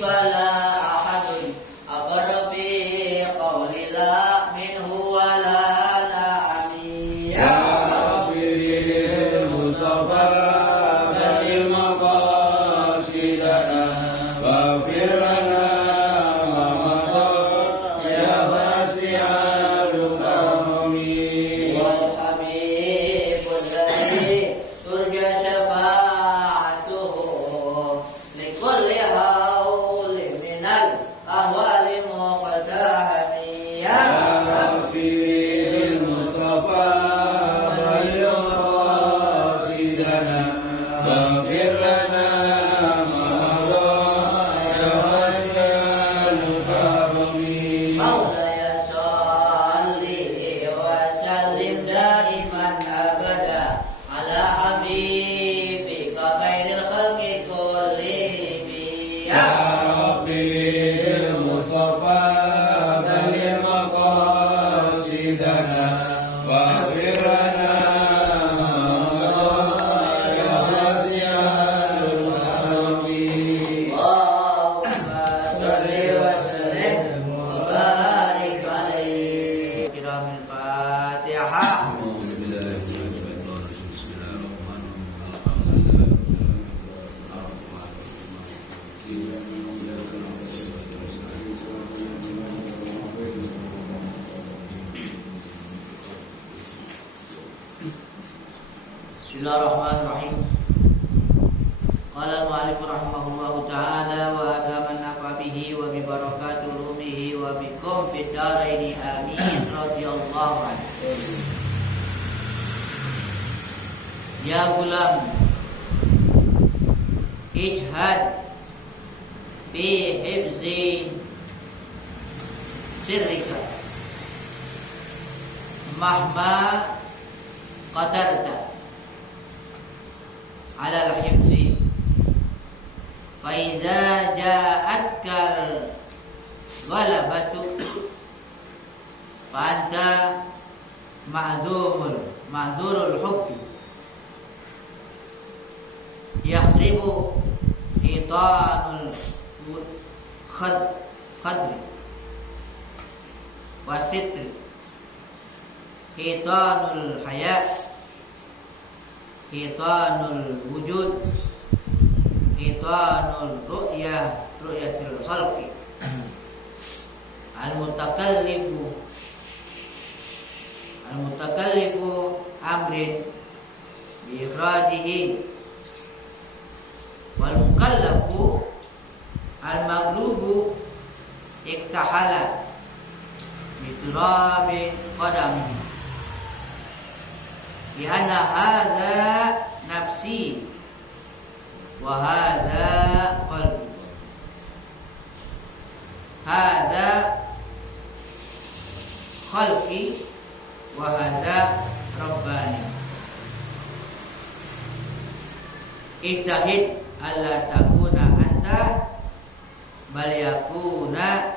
فلا أحد أبر في قول لا منه ولا نعمي يا ربي بالمصطفى بلغ مقاصدنا واغفر لنا ما مضى يا واسع الكرم والحبيب الذي ترجى شفاعته لكل هول من الأهوال مقتحم يا ربي بالمصطفى بلغ مقاصدنا واغفر لنا ما مضى يا واسع الكرم مولاي صل وسلم دائما أبدا على حبيبك خير الخلق كلهم يا ربي بالمصطفى بلغ مقاصدنا واغفر لنا ما مضى يا واسع الكرم اللهم صل وسلم وبارك عليه. كرام الفاتحة. أعوذ بالله من الشيطان الرجيم بسم الله الرحمن الرحيم Bismillahirrahmanirrahim. Qala al-mu'allif rahimahullahu ta'ala wa adaman nafa bihi wa bi barakati ulumihi wa bikum fid dharain amin radhiyallahu anhu. Ya gulam ijhad fi hifzi sirrika mahma qadarta ala al-hifzi fa idza ja'atka al-ghalabatu fa anta ma'dzurul hubbi yakhribu hitanul khadri wa sitri hitanul haya hitanul wujud hitanul ru'yatil khalqi al-mutakallifu amrin bi ikhrajihi wal mukallafu al-maghlubu iktahala bi turabi qadamihi bi anna hadza nafsi wa hadza qalbi hadza khalqi wa hadza rabbani ijtahid alla takuna anta bal yakuna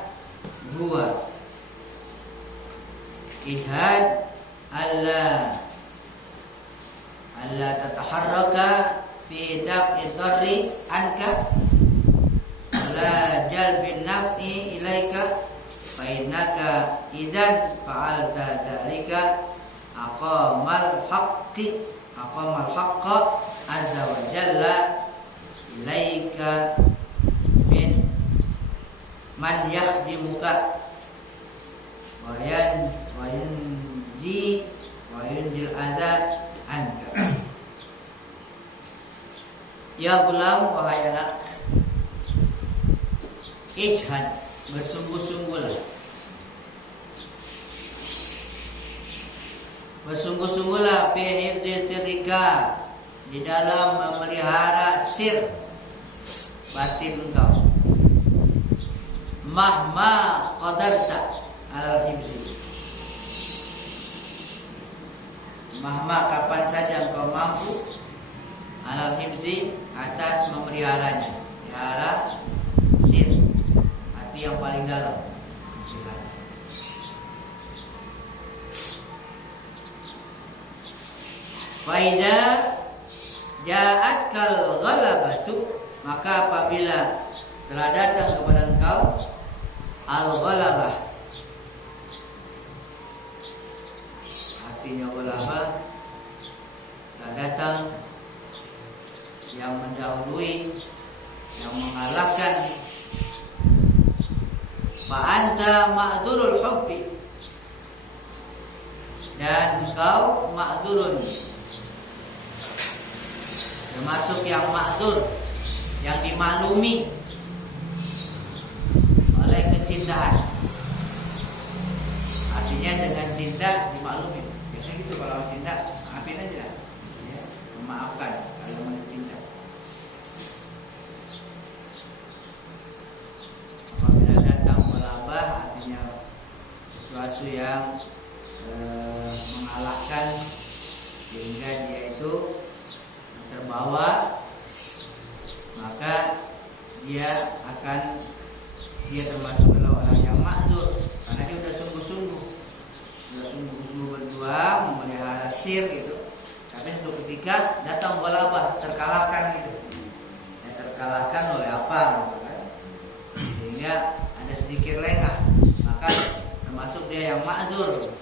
huwa ijtihad alla tataharraka fi daf'i dharri anka la jalbin naf'i ilaika fa innaka idzan fa'alta dzalika aqamal haqqa azza wa jalla ilaika min man yakhdimuka wa yunjil adza anka. Ya gulam, wahai anak, ijhad, bersungguh-sungguhlah. Bersungguh-sungguhlah fi hifzi sirrika, di dalam memelihara sir batin engkau. Mahma qadarta al-hifzi, mahma kapan saja engkau mampu al-hifzi atas memeliharanya, pelihara sir, hati yang paling dalam. Faiza ja'atkal ghalabatu, maka apabila telah datang kepada engkau al-ghalabah. Artinya ghalabah telah datang yang mendahului, yang mengalahkan. Fa anta ma'dzurul hubbi, dan kau ma'dzurun, termasuk yang ma'dzur, yang dimaklumi oleh kecintaan. Artinya dengan cinta dimaklumi. Biasanya gitu kalau cinta, maafin aja, ya, memaafkan kalau mencinta. Apabila datang ghalabah, artinya sesuatu yang mengalahkan sehingga dia itu terbawa, maka dia termasuk orang yang ma'dzur karena dia sudah sungguh-sungguh berjuang memelihara sir gitu. Tapi suatu ketika datang ghalabah, terkalahkan gitu. Ya, terkalahkan oleh apa gitu kan? Sehingga ada sedikit lengah, maka termasuk dia yang ma'dzur.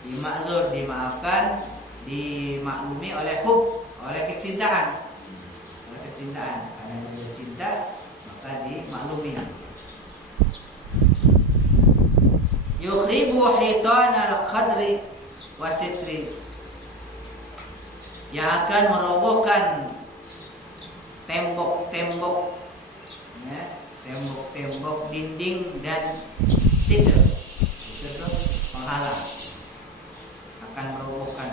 Dimakzur, dimaafkan, dimaklumi oleh oleh kecintaan. Oleh kecintaan, karena dia cinta maka dimaklumi. Yukhribu hitan al-khadri wasitri, yang akan merobohkan tembok-tembok, ya, tembok-tembok dinding dan sitr, itu penghalang, akan merobohkan.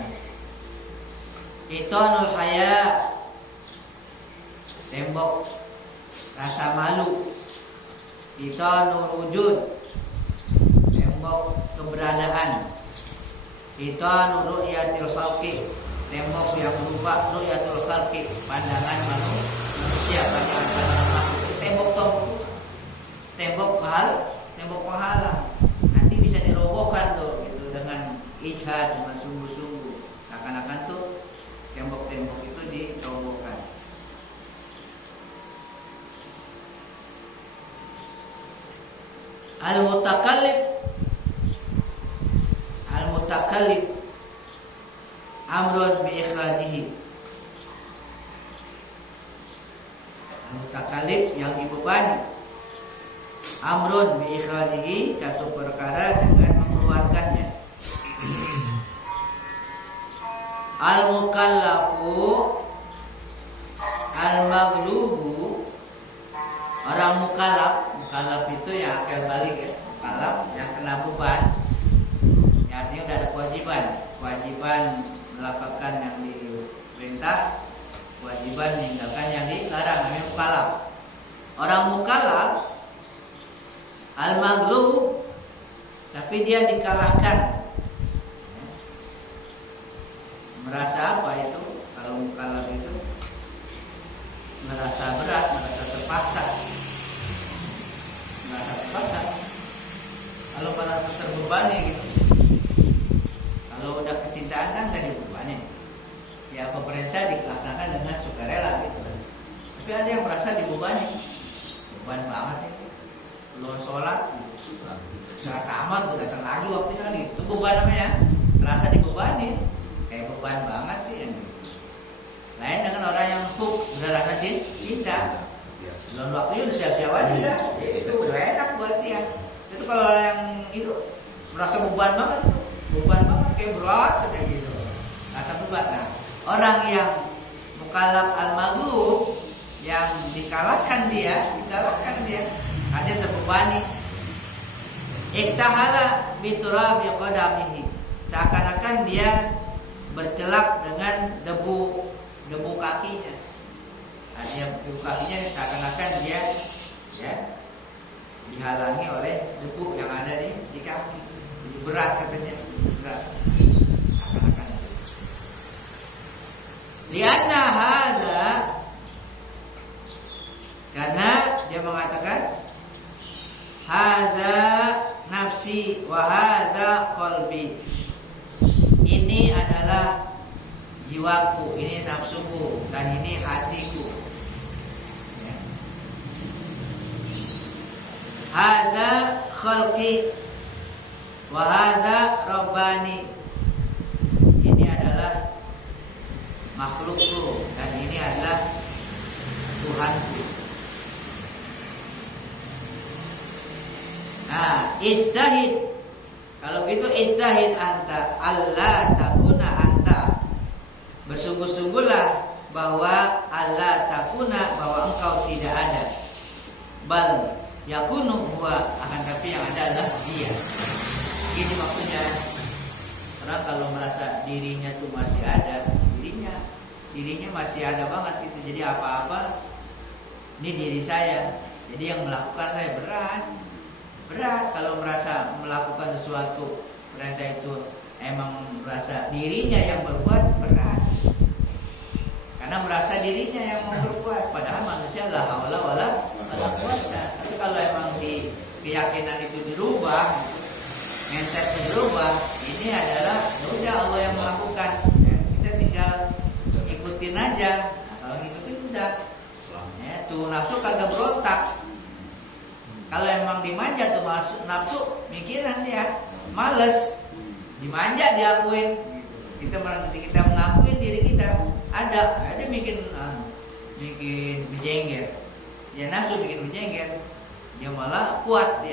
Hitanul haya, tembok rasa malu. Hitanul wujud, tembok keberadaan. Hitanul ru'yatil khalqi, tembok yang berupa ru'yatul khalqi, pandangan manusia, pandangan makhluk. Tembok penghalang. Nanti bisa dirobohkan tuh gitu dengan ijtihad, dengan sungguh-sungguh. Akan-akan tuh tembok-tembok itu dirobohkan. Al-mutakallib amrun bi ikhrajihi. Al-mutakallib yang dibebani, amrun bi ikhrajihi, satu perkara dengan mengeluarkannya. Al-mukallafu, al-maghlubu, orang mukallaf itu yang akal balik ya. Mukallaf yang kena beban, ya, artinya udah ada kewajiban melakukan yang diperintah, kewajiban meninggalkan yang dilarang, namanya mukallaf. Orang mukallaf al-maghlub, tapi dia dikalahkan. Merasa apa itu? Kalau mukallaf itu merasa berat, merasa terpaksa. Kalau merasa terbebani gitu. Kalau udah kecintaan kan gak dibebani. Ya pemerintah dilaksanakan dengan sukarela gitu. Tapi ada yang merasa dibebani. Beban banget itu. Belum sholat, sholat amat udah datang lagi waktunya kan itu beban namanya. Terasa dibebani. Kayak beban banget sih yang gitu. Lain dengan orang yang udah rasa cinta. Belum waktunya udah siap-siap aja. Itu udah enak buat dia. Itu kalau orang yang itu merasa beban banget, kayak berat kayak gitu. Rasa beban. Nah, orang yang mukallaf al-maghlub, yang dikalahkan dia, artinya terbebani. Iktahala biturabi qadamihi, seakan-akan dia bercelak dengan debu kakinya. Artinya debu kakinya seakan-akan dia ya dihalangi oleh debu yang ada di kaki. Jadi berat katanya, berat. Akan-akan. Lianna hadza, karena dia mengatakan hadza nafsi wa hadza qalbi. Ini adalah jiwaku, ini nafsuku, dan ini hatiku. Ya. hadza khalqi wa hadza rabbani. Ini adalah makhlukku dan ini adalah Tuhanku. Nah, ijtahid. Kalau gitu ijtahid anta alla takuna anta. Bersungguh-sungguhlah bahwa alla takuna, bahwa engkau tidak ada. Bal yakunu huwa, akan tapi yang ada adalah dia. Ini maksudnya. Karena kalau merasa dirinya tuh masih ada, dirinya masih ada banget gitu. Jadi apa-apa ini diri saya. Jadi yang melakukan saya berat kalau merasa melakukan sesuatu perintah itu emang merasa dirinya yang berbuat, berat. Karena merasa dirinya yang mau berbuat, padahal manusia la haula wala quwwata. Tapi kalau emang di keyakinan itu dirubah, mindsetnya dirubah, ini adalah udah Allah yang melakukan. Ya, kita tinggal ikutin aja. Nah, kalau ngikutin udah. Ya, tuh nafsu kagak berontak. Kalau emang dimanja tuh nafsu, mikiran dia, males, dimanja diakuin. Kita mengakuin diri kita ada bikin bijengger. Ya nafsu bikin bijengger, dia malah kuat.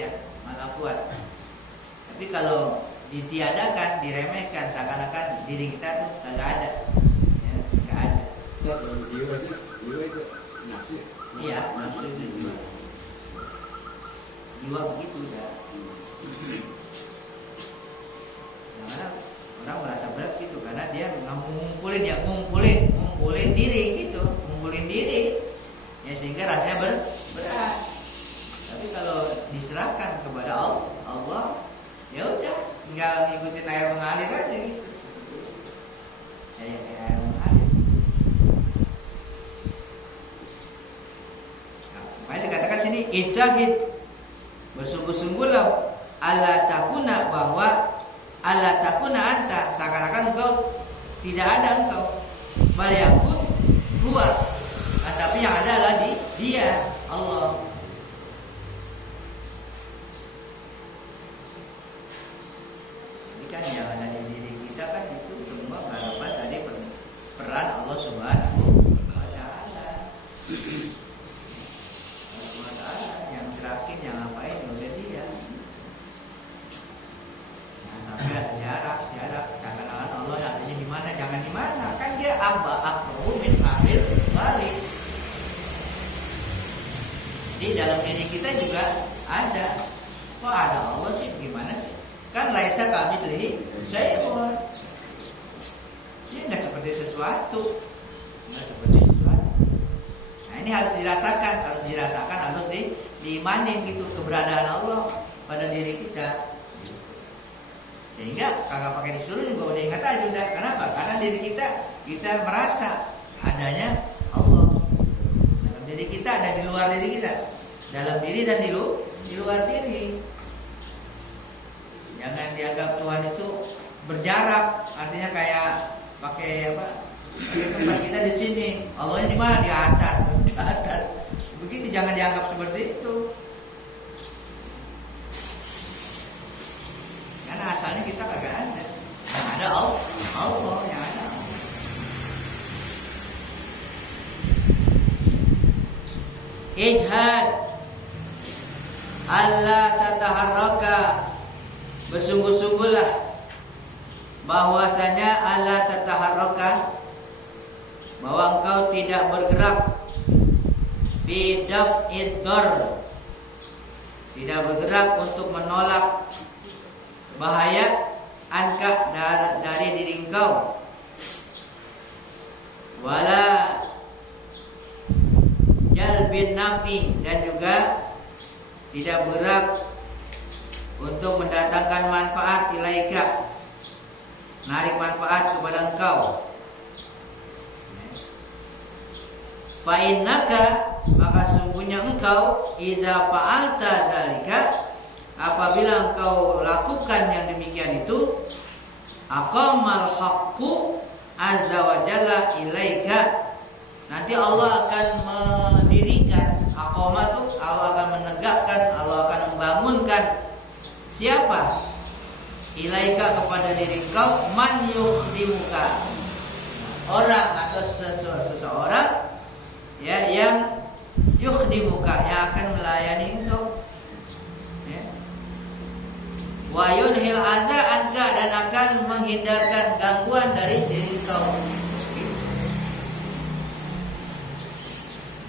Tapi kalau ditiadakan, diremehkan, seakan-akan diri kita tuh kagak ada. Ya, kagak ada. Jiwa itu nafsu. Iya, nafsu itu jiwa begitu ya. Nah, orang merasa berat gitu karena dia ngumpulin diri gitu, ngumpulin diri. Ya sehingga rasanya berat. Tapi kalau diserahkan kepada Allah, ya udah, tinggal ngikutin air mengalir aja gitu. Kayak air mengalir. Nah, makanya dikatakan sini ijtahid. Bersungguh-sungguhlah alla takuna, bahwa alla takuna anta, seakan-akan engkau tidak ada engkau. Bal yakun huwa, tapi yang ada adalah dia, Allah. Ini kan yang ada di diri kita kan itu semua gak lepas dari peran Allah Subhanahu wa ta'ala. Yang gerakin, yang ngapain udah dia. Nah, sampai ada jarak, seakan-akan Allah adanya di mana, jangan di mana. Kan dia aqrabu min hablil warid. Di dalam diri kita juga ada. Kok ada Allah sih? Gimana sih? Kan laisa kamitslihi syai'un. Dia enggak seperti sesuatu. Nah, ini harus dirasakan, harus diimanin gitu keberadaan Allah pada diri kita. Sehingga kagak pakai disuruh juga udah ingat aja udah. Kenapa? Karena diri kita merasa adanya Allah. Dalam diri kita ada, di luar diri kita. Dalam diri dan di luar diri. Jangan dianggap Tuhan itu berjarak, artinya kayak pakai apa? Pakai tempat kita di sini. Allahnya di mana? Di atas. Begitu, jangan dianggap seperti itu. Karena asalnya kita kagak ada. Yang ada Allah yang ada. Ijhad Allah tataharraka, bersungguh-sungguhlah bahwasanya Allah tataharraka, bahwa engkau tidak bergerak bidaf idhar, tidak bergerak untuk menolak bahaya anka dari diri engkau, wala jalbin nafi, dan juga tidak bergerak untuk mendatangkan manfaat ilaika, narik manfaat kepada engkau. Fa innaka, maka sungguhnya engkau iza fa'alta dzalika, apabila engkau lakukan yang demikian itu, aqamal haqqu azza wa jalla ilaika, nanti Allah akan mendirikan, aqama itu Allah akan menegakkan, Allah akan Siapa? Ilaika kepada diri kau, man yukhdimuka. Orang atau seseorang ya yang yukhdimuka, yang akan melayani engkau. Ya. Wa yunhil adza anka, dan akan menghindarkan gangguan dari diri kau.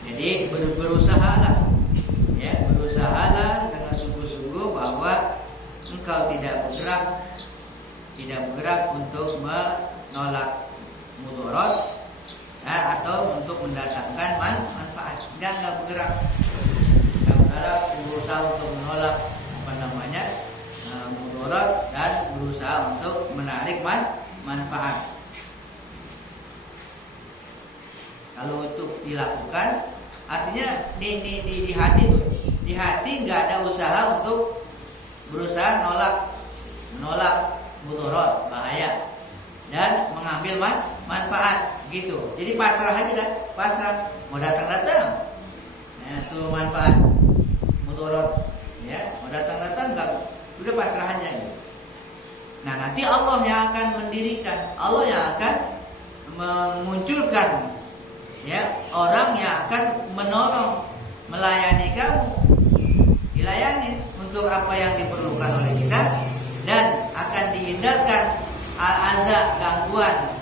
Jadi berusahalah, ya, berusahalah dengan sungguh-sungguh bahwa engkau tidak bergerak untuk menolak mudarat atau untuk mendatangkan manfaat. Enggak bergerak, berusaha untuk menolak mudarat dan berusaha untuk menarik manfaat. Kalau itu dilakukan, artinya di hati nggak ada usaha untuk berusaha menolak mudarat, bahaya, dan mengambil manfaat gitu. Jadi pasrah aja dah, pasrah. Mau datang, nah, itu manfaat mudarat, ya, mau datang enggak, udah pasrah aja gitu. Nah, nanti Allah yang akan mendirikan, Allah yang akan memunculkan, ya, orang yang akan menolong, melayani kamu, dilayani untuk apa yang diperlukan oleh kita, dan akan dihindarkan al-adza, gangguan,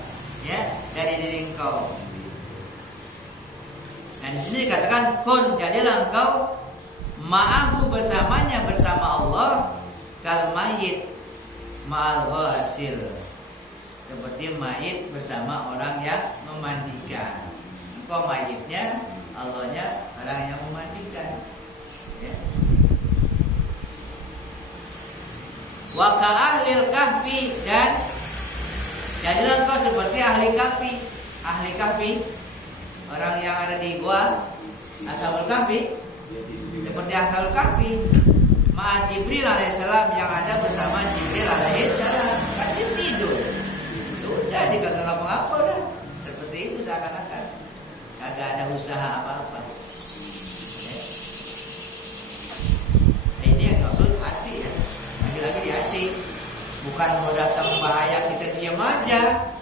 ya, dari diri engkau. Dan di sini dikatakan kun, jadilah engkau ma'ahu, bersamanya, bersama Allah, kal mayyit ma'al ghasil, seperti mayit bersama orang yang memandikan. Engkau mayitnya, Allahnya orang yang memandikan, ya. Wa ka ahlil kahfi, dan jadilah engkau seperti ahli kahfi. Ahli kahfi, orang yang ada di gua, ashabul kahfi, seperti ashabul kahfi. Ma'a Jibril alaihissalam, yang ada bersama Jibril alaihissalam. Kan dia tidur, udah dia kagak ngapa-ngapa dah. Seperti itu seakan-akan kagak ada usaha apa-apa. Ya. Nah, ini yang maksud hati, ya. Lagi-lagi di hati. Bukan mau datang bahaya kita diam aja.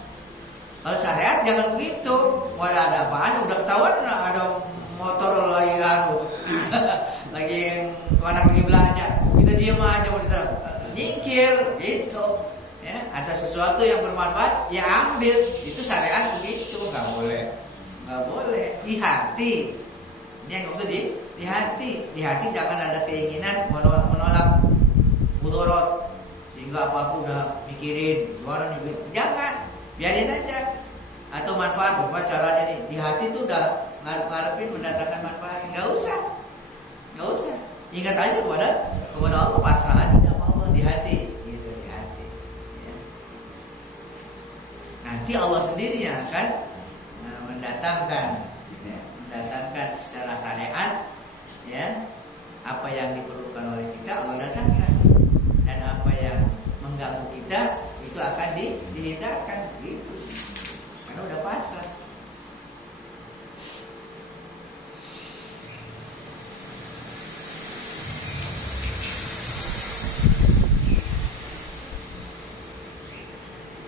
Kalau syariat jangan begitu. Wadah, ada apaan? Udah ketahuan ada motor lagi lagi anak lagi belajar. Kita diam aja, kita nyingkir gitu. Ya, ada sesuatu yang bermanfaat, ya ambil. Itu syariat begitu, nggak boleh. Nggak boleh. Di hati. Ini yang maksud di hati. Di hati jangan ada keinginan menolak mudarat. Sehingga apa-apa udah mikirin, jangan, biarin aja. Atau manfaat, berapa caranya nih? Di hati tuh udah ngarepin mendatangkan manfaat, nggak usah. Ingat aja kepada Allah, pasrah aja sama Allah di hati, gitu, di hati. Ya. Nanti Allah sendiri yang akan mendatangkan secara syariat, ya, apa yang diperlukan oleh kita, Allah datangkan. Dan apa yang mengganggu kita itu akan dihindarkan, gitu. Karena udah pasrah.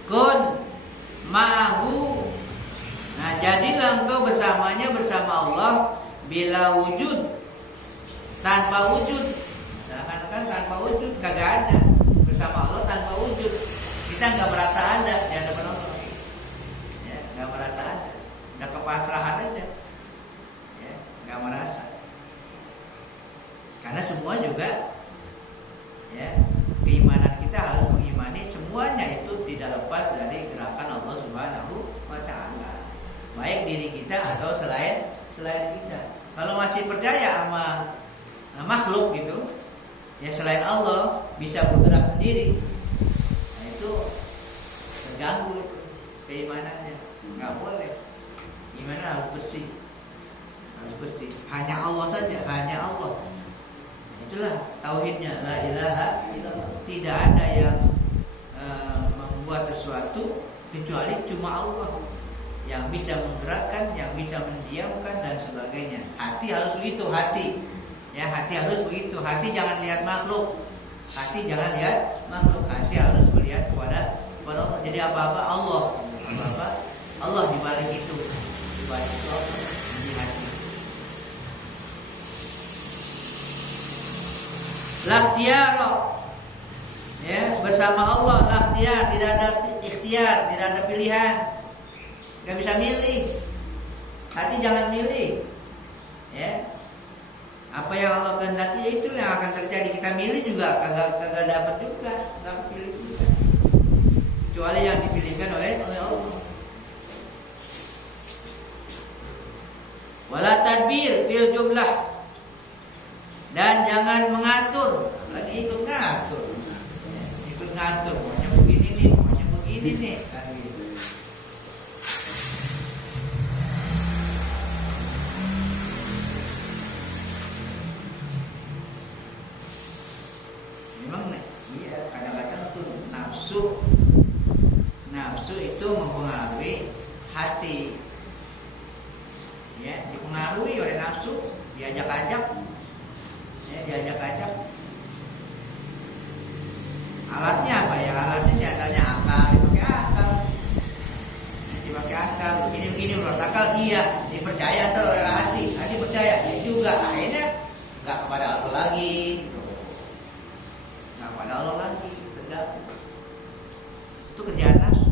Kun ma'ahu, nah jadilah engkau bersamanya, bersama Allah, bila wujud, tanpa wujud. Seakan-akan tanpa wujud, kagak ada. Bersama Allah tanpa wujud, kita nggak merasa ada di hadapan Allah, ya, nggak merasa ada, udah kepasrahan aja, ya, nggak merasa. Karena semua juga, ya, keimanan kita harus mengimani semuanya itu tidak lepas dari gerakan Allah Subhanahu wa Ta'ala, baik diri kita atau selain kita. Kalau masih percaya sama makhluk gitu, ya, selain Allah bisa bergerak sendiri, nah itu terganggu itu keimanannya, nggak boleh. Gimana, harus bersih. Hanya Allah saja, hanya Allah. Nah, itulah tauhidnya, la ilaha illallah. Tidak ada yang membuat sesuatu kecuali cuma Allah yang bisa menggerakkan, yang bisa mendiamkan dan sebagainya. Hati harus begitu, hati. Ya, hati harus begitu. Hati jangan lihat makhluk. Hati jangan lihat makhluk, hati harus melihat kepada Allah. Jadi apa-apa Allah, apa-apa Allah di balik itu, di balik itu Allah di hati. Lakhtiyara, ya, bersama Allah lakhtiyar, tidak ada ikhtiar, tidak ada pilihan, nggak bisa milih. Hati jangan milih, ya. Apa yang Allah kehendaki itu yang akan terjadi. Kita milih juga kagak dapat juga, nggak pilih juga. Kecuali yang dipilihkan oleh Allah. Wala tadbir fil jumlah, dan jangan mengatur, lagi ikut ngatur, ikut ngatur. Maunya begini nih, maunya begini nih, kan gitu. Memang iya, kadang-kadang tuh nafsu itu mempengaruhi hati, ya, dipengaruhi oleh nafsu, diajak-ajak, ya, diajak-ajak. Alatnya apa ya? Alatnya diantaranya akal, dipakai akal, ya, dipakai akal. Begini menurut akal iya, dipercaya terus oleh hati percaya, ya juga. Akhirnya nggak kepada Allah lagi. Kepada Allah lagi, tegak. Itu kerjaan nafsu.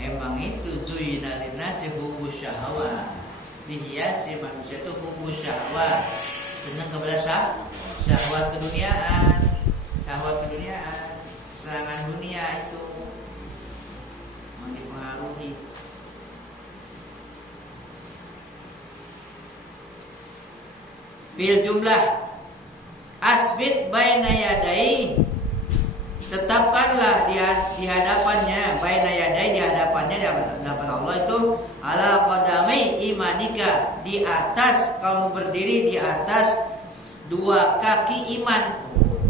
Emang itu zuyina linnasi hubbus syahwat. Dihiasi manusia itu hubbus syahwat. Senang kepada syahwat keduniaan, kesenangan dunia itu dipengaruhi. Bil jumlah asbit baina yadai, tetapkanlah di hadapannya, baina yadai, di hadapan Allah itu, ala qadamai imanika, di atas kamu berdiri, di atas dua kaki iman.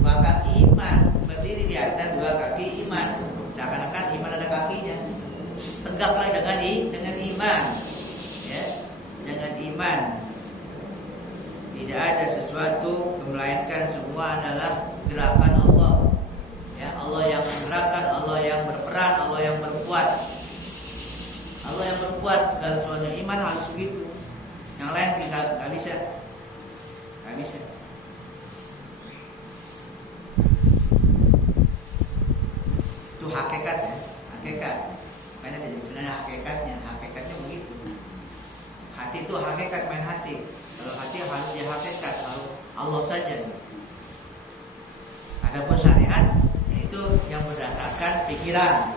Dua kaki iman, berdiri di atas dua kaki iman. Seakan-akan iman ada kakinya. Tegaklah dengan iman, ya, dengan iman. Tidak ada sesuatu melainkan semua adalah gerakan Allah. Ya, Allah yang menggerakkan, Allah yang berperan, Allah yang berbuat. Allah yang berbuat segala sesuatu. Iman harus begitu. Yang lain kita nggak bisa. Itu hakikatnya, hakikat. Makanya ada istilahnya hakikatnya begitu. Hati itu hakikat, main hati. Kalau hati harus dihakikat, kalau Allah saja. Adapun syariat itu yang berdasarkan pikiran,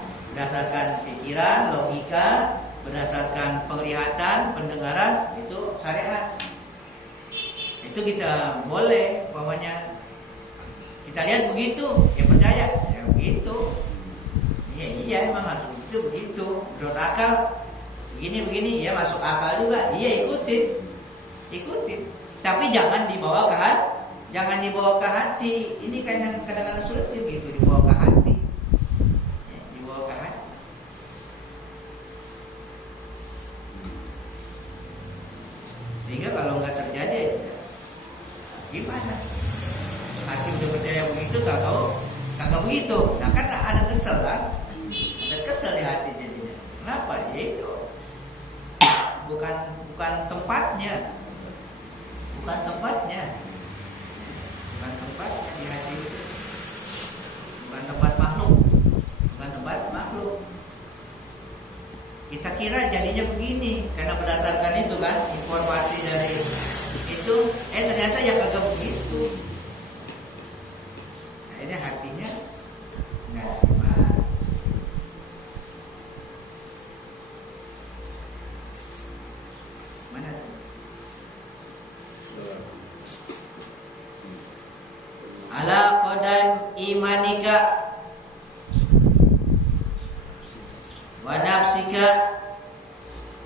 logika, berdasarkan penglihatan, pendengaran, itu syariat. Itu kita boleh, umpamanya kita lihat begitu, ya percaya, ya begitu. Iya emang harus begitu. Menurut akal begini, ya masuk akal juga, iya ikutin. Tapi jangan dibawa ke hati. Ini kan yang kadang-kadang sulit gitu, dibawa ke hati. Ya, dibawa ke hati. Sehingga kalau nggak terjadi, gimana? Hati udah percaya begitu, kagak begitu. Nah kan ada kesel kan? Ada kesel di hati jadinya. Kenapa? Ya itu bukan tempatnya. Bukan tempatnya di hati itu. Bukan tempat makhluk. Kita kira jadinya begini karena berdasarkan itu kan, informasi dari itu, ternyata ya kagak begitu. Akhirnya hatinya nggak terima. Mana tuh? Ala qadam imanika wa nafsika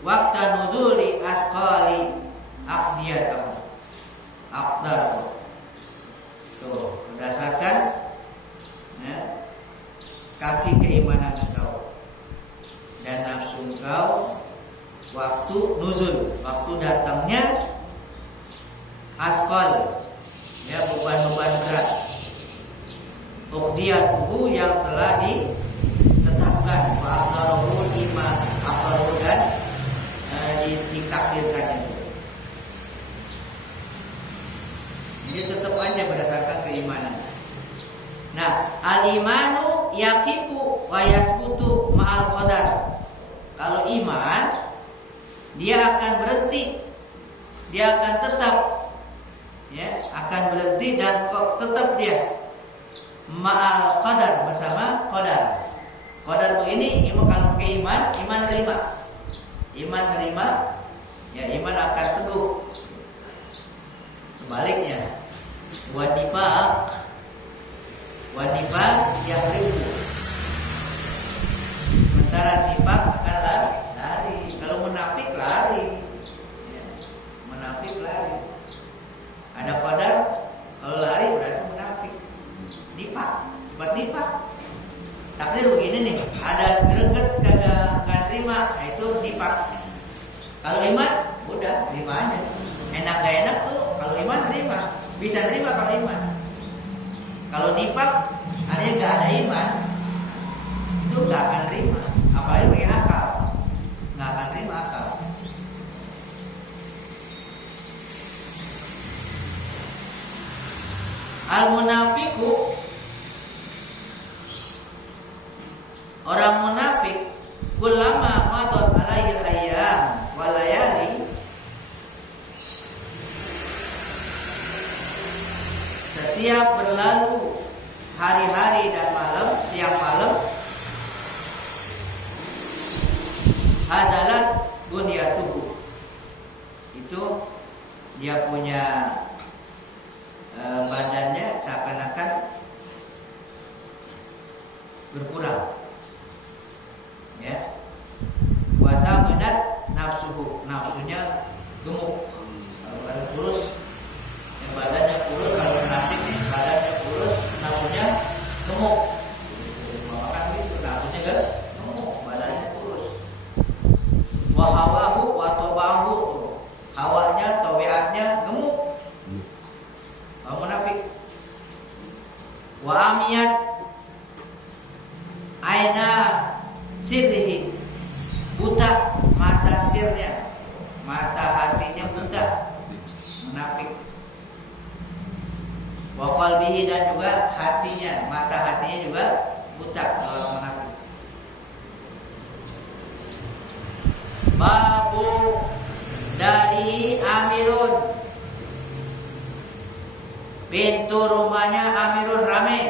waqta nuzuli asqali aqdiyatahu aqdar. Tuh, berdasarkan ya, kaki keimanan engkau dan nafsu engkau waktu nuzul, waktu datangnya asqal, ya beban-beban berat. Uqdiyatuhu yang telah ditetapkan, wa aqdaruhu lima aqdaruhu dan ditakdirkannya. Jadi tetap aja berdasarkan keimanan. Nah, al-imanu yaqifu wa yasbutu ma'al qadar. Kalau iman, dia akan berhenti, dia akan tetap, ya, akan berhenti dan kok tetap dia ma'al qadar, bersama qadar. Qadar ini kalau pakai iman terima. Iman terima, ya iman akan teguh. Sebaliknya, wanifaq yang ribu. Sementara nifaq akan lari. Kalau munafik lari, ya, munafik lari. Ada qadar, kalau lari berarti munafik. Nifaq, buat nifaq. Takdir begini nih, ada greget kagak terima, itu nifaq. Kalau iman, udah terima aja. Enak gak enak tuh, kalau iman terima, bisa terima kalau iman. Kalau nifaq, artinya gak ada iman, itu gak akan terima. Apalagi pakai akal, gak akan terima akal. Al-munafiku, orang munafik, kullama madat alaihil ayyam wal layali, setiap berlalu hari-hari dan malam, siang malam, adalah bunyatuhu, itu dia punya badannya seakan-akan berkurang, ya. Puasa menat nafsuhu, nafsunya gemuk. Kalau ada kurus, ya badannya kurus. Kalau munafik nih badannya kurus, nafsunya gemuk. Makan gitu, nafsunya kan gemuk, badannya kurus. Wa hawahu wa tabahu, hawanya, tabiatnya gemuk. Kalau munafik. Wa amiyat aina sirrihi, buta mata sirnya, mata hatinya buta, munafik. Wa qalbihi, dan juga hatinya, mata hatinya juga buta kalau munafik. Babu dari amirun, pintu rumahnya amirun rame.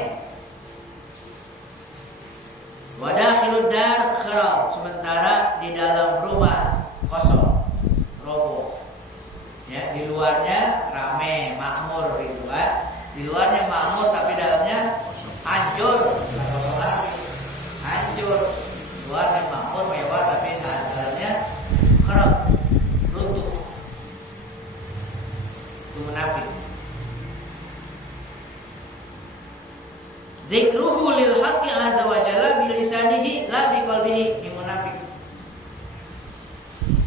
Wadakhilud dar kharab, sementara di dalam rumah kosong, roboh. Ya, di luarnya rame, makmur gitu kan. Di luarnya makmur tapi dalamnya hancur, kosong lagi. Hancur. Luarnya makmur mewah tapi dalamnya kharab, runtuh. Itu munafik. Zikruhu lil haqqi azza wa jalla bil lisanihi la bi qalbihi, ini munafik.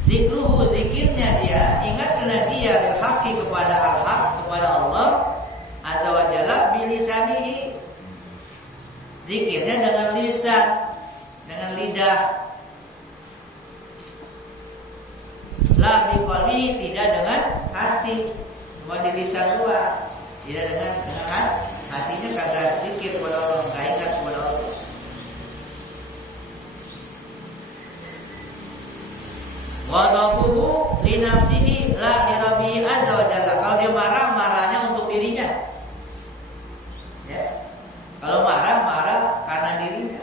Zikruhu, zikirnya dia, ingatlah dia lil haqqi, kepada al-haq, kepada Allah azza wa jalla bil lisanihi. Zikirnya dengan lisan, dengan lidah. La bi qalbihi, tidak dengan hati, cuma di lisan luar, tidak dengan hati. Hatinya kagak zikir kepada Allah, kagak ingat kepada Allah. Ghadabuhu li nafsihi la li rabbihi azza wa jalla. Kalau dia marah, marahnya untuk dirinya. Ya. Kalau marah karena dirinya.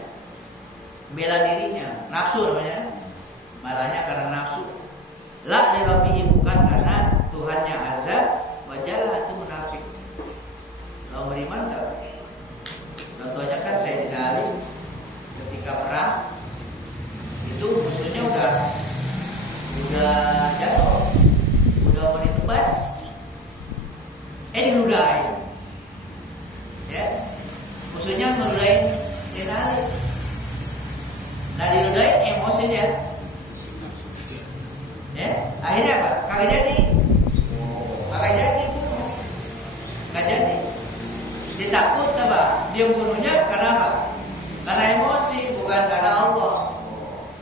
Bela dirinya, nafsu namanya. Marahnya karena nafsu. La li rabbihi, bukan karena Tuhannya azza wa jalla, itu munafik. Kalau beriman enggak? Contohnya kan Sayyidina Ali ketika perang itu musuhnya udah jatuh, udah mau ditebas, diludahin. Ya, musuhnya ngeludahin Sayyidina Ali. Nah, diludahin emosinya. Ya, akhirnya apa? Kagak jadi. Dia takut apa? Dia bunuhnya karena apa? Karena emosi, bukan karena Allah.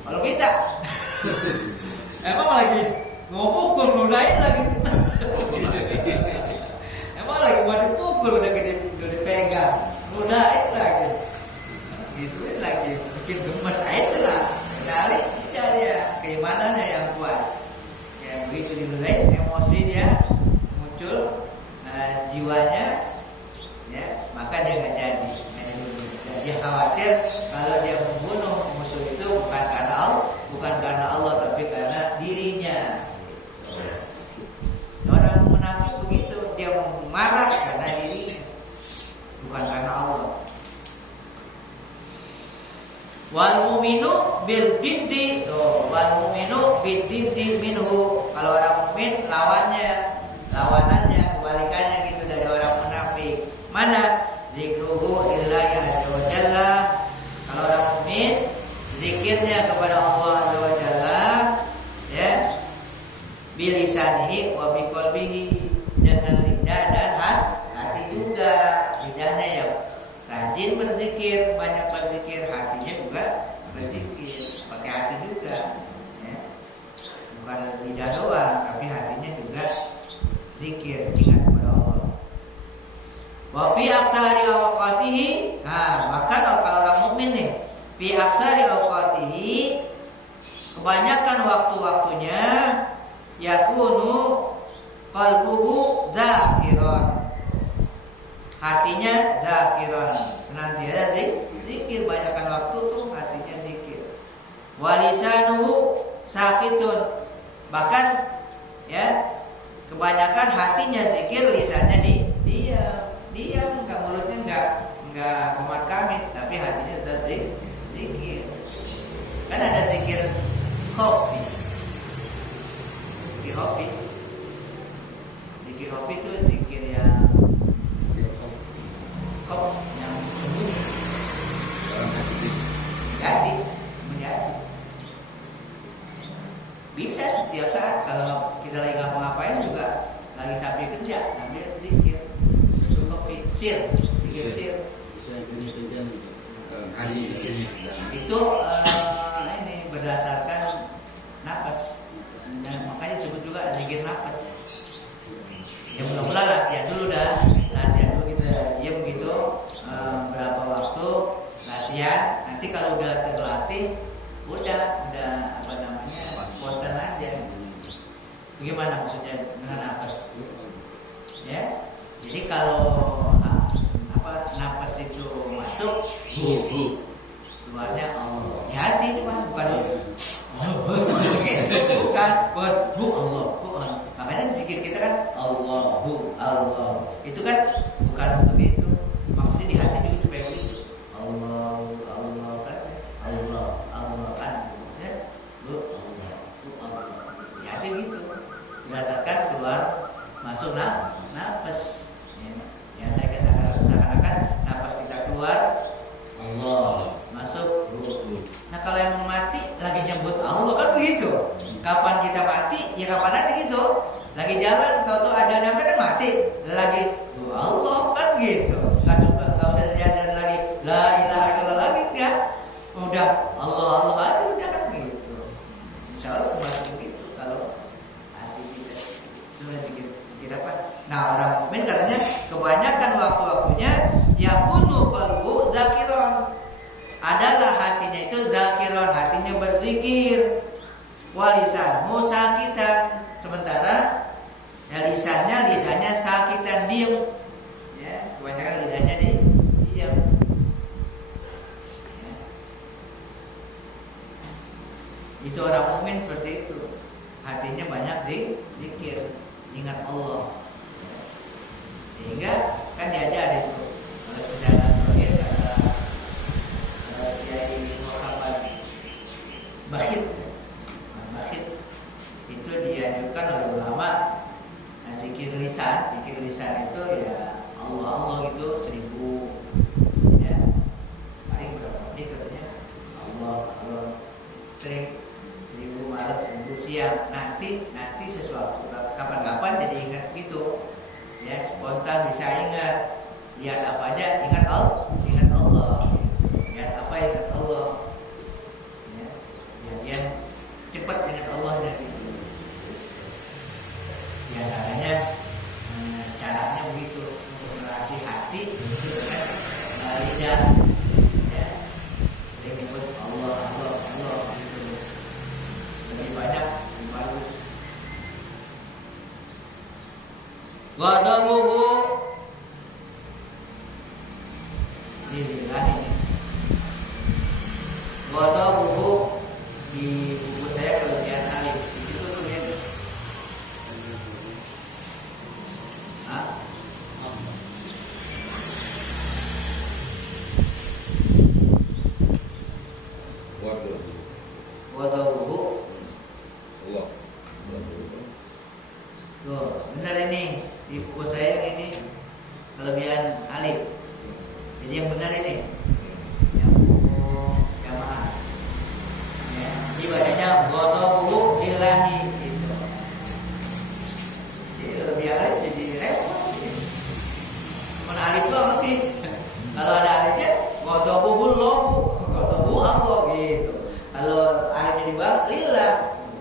Kalau kita emang lagi ngomong ludain lagi. Emang lagi mau dipukul udah dipegang, ludain lagi. Gituin lagi, bikin gemes aja lah. Cari ya keimanannya yang kuat. Ya begitu diludain, emosi dia muncul, jiwanya, ya maka dia nggak jadi. Dia khawatir kalau dia membunuh musuh itu bukan karena Allah, tapi karena dirinya. Orang munafik begitu, dia marah karena dirinya, bukan karena Allah. Wal mu'minu bil diddi, wal mu'minu bil diddi minhu. Kalau orang mukmin lawanannya, kebalikannya gitu dari orang munafik. Mana? Zikruhu lillahi azza wa jalla. Kalau orang mukmin zikirnya kepada Allah azza wa jalla, ya, bilisanihi wa biqalbihi, dengan lidah dan hati juga. Lidahnya ya rajin berzikir, banyak berzikir, hatinya juga berzikir, pakai hati juga, ya. Bukan lidah doang, tapi hatinya juga zikir, ingat kepada Allah. Wa fi aksari awqatihi, bahkan kalau orang mukmin nih, fi aksari awqatihi, kebanyakan waktu-waktunya yakunu qalbuhu zakiran, hatinya zakiran, senantiasa zikir, banyakkan waktu tuh hatinya zikir. Walisanuhu sakitun, bahkan ya kebanyakan hatinya zikir, lisannya diam, enggak, mulutnya enggak komat kamit, tapi hatinya tetap zikir. Kan ada zikir hobi. Zikir hobi itu zikir yang yang sembunyi, menjadi. Bisa setiap saat, kalau kita lagi ngapa-ngapain juga, lagi sambil kerja, sambil zikir. Zikir sir. Itu ini berdasarkan napas. Nah, makanya disebut juga zikir napas. Ya mula-mula latihan dulu kita diam gitu, berapa waktu latihan. Nanti kalau udah terlatih, udah apa namanya, spontan aja. Bagaimana maksudnya dengan napas? Ya, jadi kalau napas itu masuk, keluarnya Allah. Di hati cuma bukan gitu, bukan Allah. Makanya zikir kita kan Allah. Itu kan bukan untuk itu. Maksudnya di hati juga supaya begitu. Allah kan. Allah kan. Maksudnya Allah. Di hati gitu. Berdasarkan keluar masuk napas. Ya saya seakan-akan napas kita keluar Allah, masuk. Nah kalau yang mati lagi nyebut Allah kan begitu. Kapan kita mati? Ya kapan aja gitu. Lagi jalan, tahu-tahu ada nyampe kan mati. Lagi Allah kan gitu. Gak usah jalan lagi la ilaha illallah lagi, enggak. Udah Allah aja udah kan gitu. Insya Allah termasuk begitu kalau hati kita. Cuma sedikit apa? Nah orang mukmin katanya kebanyakan waktu-waktunya yakunu qalbu zakiran, adalah hatinya itu zakiran, hatinya berzikir. Walisanmu sakitan, sementara ya lidahnya sakitan, diam. Ya, kebanyakan lidahnya diam. Ya. Itu orang mukmin seperti itu. Hatinya banyak zikir, ingat Allah. Sehingga kan diajar itu oleh sejarah terakhir kata Kiai Muhammad Bakhit itu dianjurkan oleh ulama, zikir lisan itu ya Allah itu 1000, ya paling berapa menit katanya Allah sering 1000 malam 1000 siang, nanti sesuatu kapan-kapan jadi ingat gitu. Ya, spontan bisa ingat. Lihat apa aja ingat Allah, ingat Allah. Lihat apa ingat Allah. Ya, biar cepat ingat Allahnya gitu. Di antaranya caranya begitu untuk melatih hati itu kan lidah, ya, dia menyebut Allah, Allah, Allah gitu. Lebih banyak, lebih bagus. Ghadabuhu lillah ini. Ghadabuhu di buku saya kelebihan alif. Di situ tuh dia. Hah? Ghadabuhu. Allah. Tuh, benar ini. Di buku saya yang ini kelebihan alif. Jadi yang benar ini. Yang buku jamaah. Ya, ini bacanya ghadabuhu lillahi gitu. Jadi lebih alif jadi repot. Mana alif doang nanti. Kalau ada alifnya ghadabuhu lahu, ghadabuhu Allah gitu. Kalau alifnya di bawah lillah,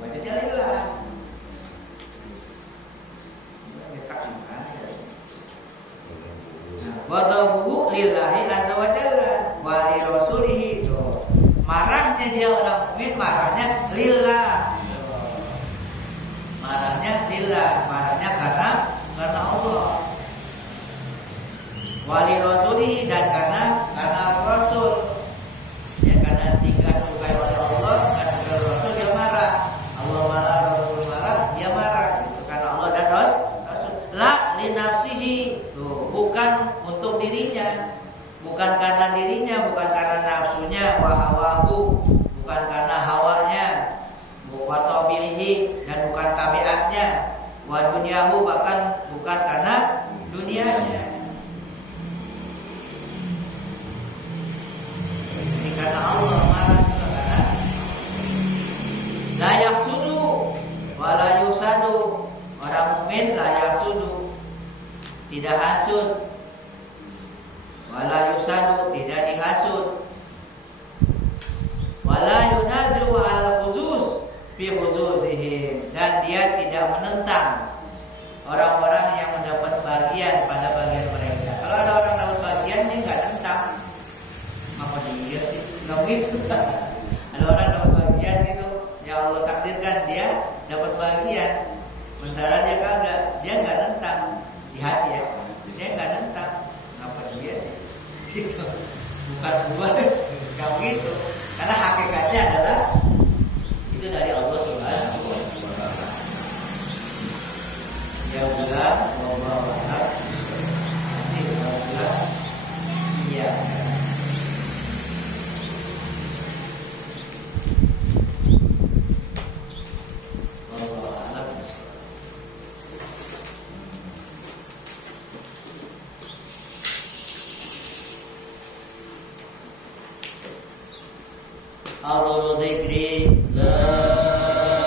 bacanya lillah. Ghadabuhu lillahi azza wa jalla wa li rasulihi. Marahnya dia orang mukmin, marahnya lillah. Marahnya lillah, marahnya karena Allah. Wa li rasulihi dan karena Rasul. Ya karena tidak sukai oleh Allah, tidak sukai oleh Rasul dia marah. Allah marah, Rasul marah, dia marah gitu karena Allah dan Rasul. La li nafsihi. Tuh, bukan untuk dirinya, bukan karena dirinya, bukan karena nafsunya, wa hawahu, bukan karena hawanya, wa tabi'ihi dan bukan tabiatnya, wa dunyahu bahkan bukan karena dunianya. Ini karena Allah marah juga karena la yahsudu wa la yusadu. Orang mukmin la yahsudu, tidak hasud, wala yusadu, tidak dihasud, wala yunazi'u al-khuzuz fi khuzuzihim, dan dia tidak menentang orang-orang yang mendapat bagian pada bagian mereka. Kalau ada orang dapat bagian dia nggak nentang, apa dia sih? Nggak begitu. Ada orang dapat bagian gitu, yang Allah takdirkan dia dapat bagian, sementara dia kagak, dia nggak nentang di hati ya, dia nggak nentang, ngapa dia sih? Gitu, bukan gua, nggak gitu, karena hakikatnya adalah itu dari Allah Subhanahu wa Ta'ala. Dia bilang, Allah nanti dia bilang, iya. Aulul dzikri